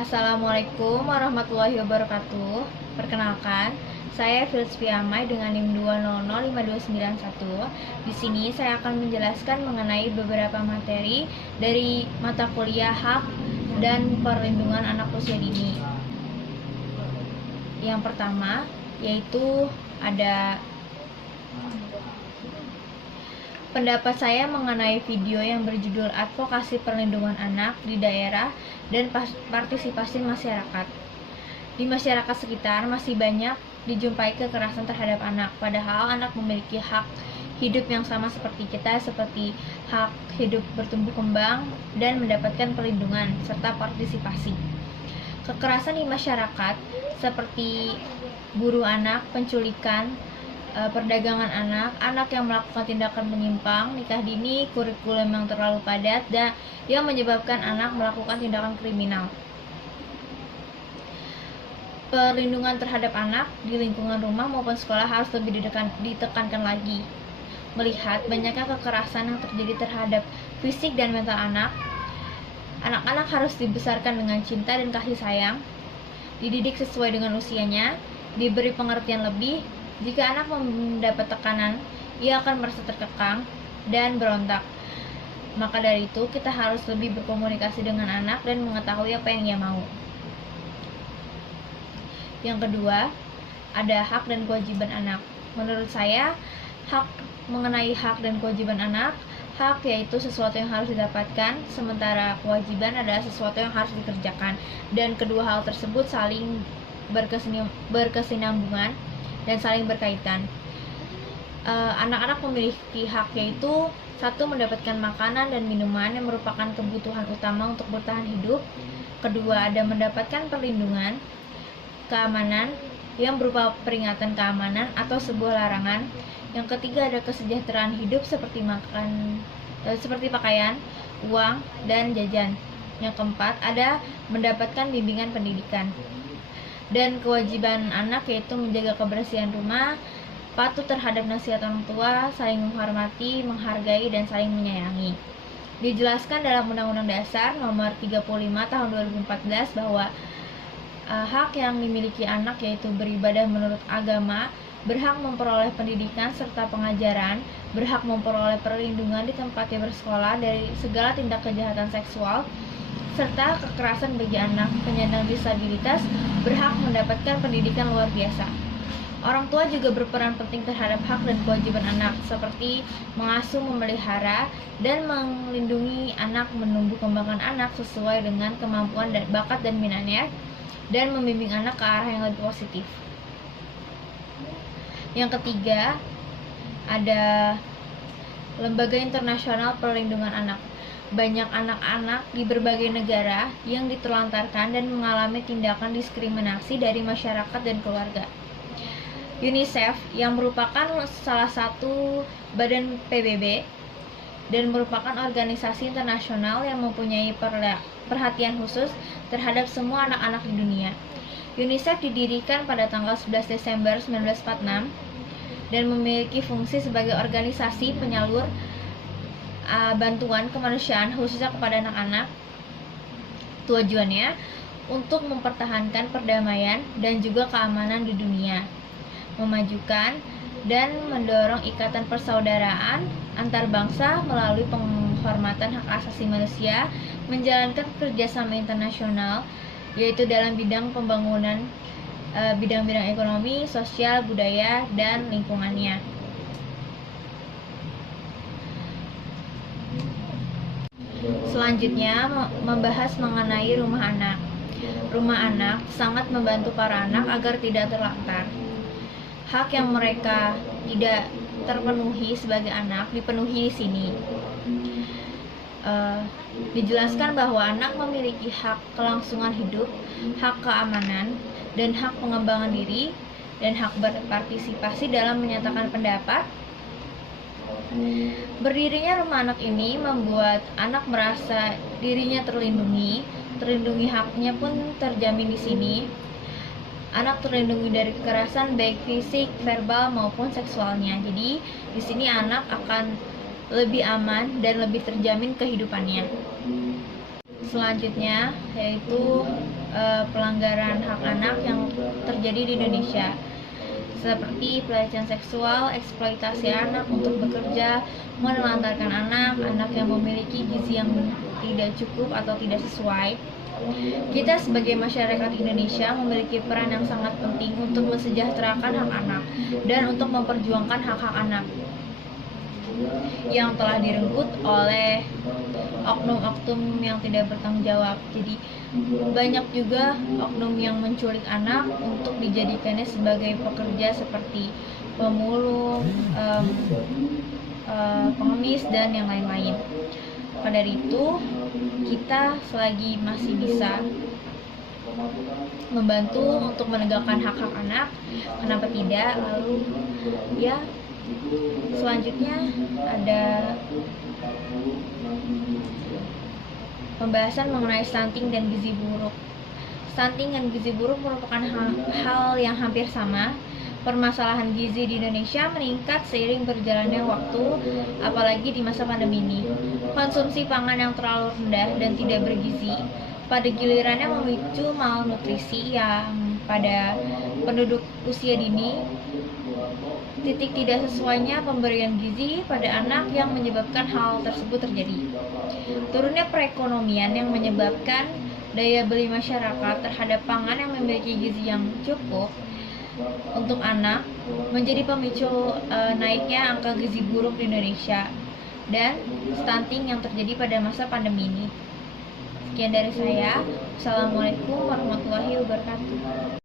Assalamualaikum warahmatullahi wabarakatuh. Perkenalkan, saya Filspi Amai dengan NIM 2005291. Di sini saya akan menjelaskan mengenai beberapa materi dari mata kuliah Hak dan Perlindungan Anak Usia Dini. Yang pertama yaitu ada pendapat saya mengenai video yang berjudul Advokasi Perlindungan Anak di Daerah dan Partisipasi Masyarakat. Di masyarakat sekitar masih banyak dijumpai kekerasan terhadap anak, padahal anak memiliki hak hidup yang sama seperti kita, seperti hak hidup bertumbuh kembang dan mendapatkan perlindungan serta partisipasi. Kekerasan di masyarakat seperti buruh anak, penculikan, perdagangan anak, anak yang melakukan tindakan menyimpang, nikah dini, kurikulum yang terlalu padat, dan yang menyebabkan anak melakukan tindakan kriminal. Perlindungan terhadap anak di lingkungan rumah maupun sekolah harus lebih ditekankan lagi. Melihat banyaknya kekerasan yang terjadi terhadap fisik dan mental anak, anak-anak harus dibesarkan dengan cinta dan kasih sayang, dididik sesuai dengan usianya, diberi pengertian lebih. Jika anak mendapat tekanan, ia akan merasa terkekang dan berontak. Maka dari itu, kita harus lebih berkomunikasi dengan anak dan mengetahui apa yang ia mau. Yang kedua, ada hak dan kewajiban anak. Menurut saya, mengenai hak dan kewajiban anak, hak yaitu sesuatu yang harus didapatkan, sementara kewajiban adalah sesuatu yang harus dikerjakan. Dan kedua hal tersebut saling berkesinambungan dan saling berkaitan. Anak-anak memiliki hak yaitu satu, mendapatkan makanan dan minuman yang merupakan kebutuhan utama untuk bertahan hidup. Kedua, ada mendapatkan perlindungan, keamanan yang berupa peringatan keamanan atau sebuah larangan. Yang ketiga, ada kesejahteraan hidup seperti pakaian, uang, dan jajan. Yang keempat, ada mendapatkan bimbingan pendidikan. Dan kewajiban anak yaitu menjaga kebersihan rumah, patuh terhadap nasihat orang tua, saling menghormati, menghargai, dan saling menyayangi. Dijelaskan dalam Undang-Undang Dasar Nomor 35 Tahun 2014 bahwa hak yang dimiliki anak yaitu beribadah menurut agama, berhak memperoleh pendidikan serta pengajaran, berhak memperoleh perlindungan di tempatnya bersekolah dari segala tindak kejahatan seksual, serta kekerasan bagi anak penyandang disabilitas, berhak mendapatkan pendidikan luar biasa. Orang tua juga berperan penting terhadap hak dan kewajiban anak, seperti mengasuh, memelihara, dan melindungi anak, menumbuh kembangkan anak sesuai dengan kemampuan dan bakat dan minatnya, dan membimbing anak ke arah yang lebih positif. Yang ketiga, ada Lembaga Internasional Perlindungan Anak. Banyak anak-anak di berbagai negara yang ditelantarkan dan mengalami tindakan diskriminasi dari masyarakat dan keluarga. UNICEF yang merupakan salah satu badan PBB dan merupakan organisasi internasional yang mempunyai perhatian khusus terhadap semua anak-anak di dunia. UNICEF didirikan pada tanggal 11 Desember 1946 dan memiliki fungsi sebagai organisasi penyalur bantuan kemanusiaan khususnya kepada anak-anak. Tujuannya untuk mempertahankan perdamaian dan juga keamanan di dunia, memajukan dan mendorong ikatan persaudaraan antar bangsa melalui penghormatan hak asasi manusia, menjalankan kerjasama internasional yaitu dalam bidang pembangunan, bidang-bidang ekonomi, sosial, budaya, dan lingkungannya. Selanjutnya, membahas mengenai rumah anak. Rumah anak sangat membantu para anak agar tidak terlantar. Hak yang mereka tidak terpenuhi sebagai anak dipenuhi di sini. Dijelaskan bahwa anak memiliki hak kelangsungan hidup, hak keamanan, dan hak pengembangan diri, dan hak berpartisipasi dalam menyatakan pendapat. Berdirinya rumah anak ini membuat anak merasa dirinya terlindungi haknya pun terjamin di sini. Anak terlindungi dari kekerasan baik fisik, verbal maupun seksualnya. Jadi di sini anak akan lebih aman dan lebih terjamin kehidupannya. selanjutnya yaitu pelanggaran hak anak yang terjadi di Indonesia, seperti pelecehan seksual, eksploitasi anak untuk bekerja, menelantarkan anak, anak yang memiliki gizi yang tidak cukup atau tidak sesuai. Kita sebagai masyarakat Indonesia memiliki peran yang sangat penting untuk mensejahterakan hak anak dan untuk memperjuangkan hak-hak anak yang telah direnggut oleh oknum-oknum yang tidak bertanggung jawab. Jadi banyak juga oknum yang menculik anak untuk dijadikannya sebagai pekerja seperti pemulung, pengemis, dan yang lain-lain. Maka dari itu, kita selagi masih bisa membantu untuk menegakkan hak-hak anak, kenapa tidak? Lalu ya, selanjutnya ada pembahasan mengenai stunting dan gizi buruk. Stunting dan gizi buruk merupakan hal yang hampir sama. Permasalahan gizi di Indonesia meningkat seiring berjalannya waktu, apalagi di masa pandemi ini. Konsumsi pangan yang terlalu rendah dan tidak bergizi pada gilirannya memicu malnutrisi yang pada penduduk usia dini. Titik tidak sesuainya pemberian gizi pada anak yang menyebabkan hal tersebut terjadi. Turunnya perekonomian yang menyebabkan daya beli masyarakat terhadap pangan yang memiliki gizi yang cukup untuk anak menjadi pemicu naiknya angka gizi buruk di Indonesia dan stunting yang terjadi pada masa pandemi ini. Sekian dari saya. Assalamualaikum warahmatullahi wabarakatuh.